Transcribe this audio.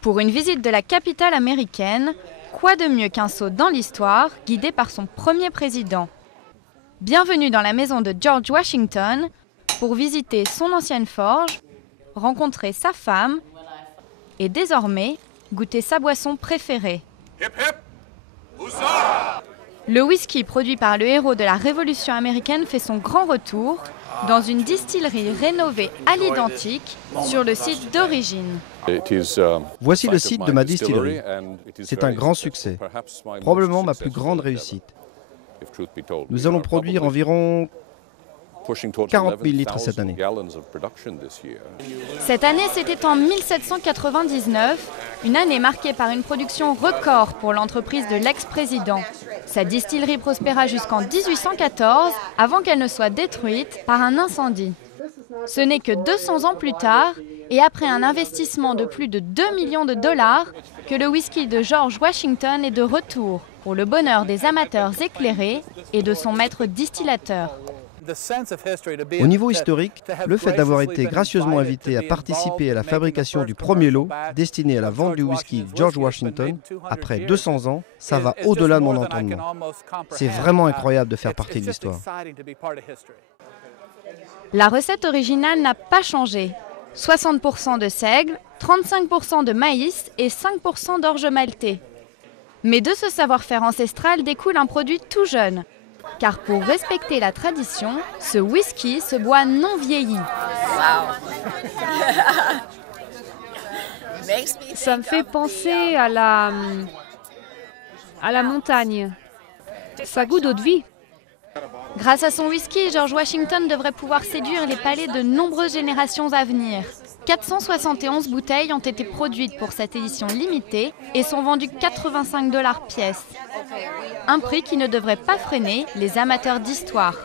Pour une visite de la capitale américaine, quoi de mieux qu'un saut dans l'histoire, guidé par son premier président? Bienvenue dans la maison de George Washington pour visiter son ancienne forge, rencontrer sa femme et désormais goûter sa boisson préférée. Hip hip! Huzzah! Le whisky produit par le héros de la Révolution américaine fait son grand retour dans une distillerie rénovée à l'identique sur le site d'origine. Voici le site de ma distillerie. C'est un grand succès, probablement ma plus grande réussite. Nous allons produire environ 40 000 litres cette année. Cette année, c'était en 1799, une année marquée par une production record pour l'entreprise de l'ex-président. Sa distillerie prospéra jusqu'en 1814, avant qu'elle ne soit détruite par un incendie. Ce n'est que 200 ans plus tard, et après un investissement de plus de 2 millions de dollars, que le whisky de George Washington est de retour, pour le bonheur des amateurs éclairés et de son maître distillateur. Au niveau historique, le fait d'avoir été gracieusement invité à participer à la fabrication du premier lot destiné à la vente du whisky George Washington, après 200 ans, ça va au-delà de mon entendement. C'est vraiment incroyable de faire partie de l'histoire. La recette originale n'a pas changé. 60% de seigle, 35% de maïs et 5% d'orge maltais. Mais de ce savoir-faire ancestral découle un produit tout jeune. Car pour respecter la tradition, ce whisky se boit non vieilli. Ça me fait penser à la montagne. Ça goûte d'eau de vie. Grâce à son whisky, George Washington devrait pouvoir séduire les palais de nombreuses générations à venir. 471 bouteilles ont été produites pour cette édition limitée et sont vendues 85 $ pièce. Un prix qui ne devrait pas freiner les amateurs d'histoire.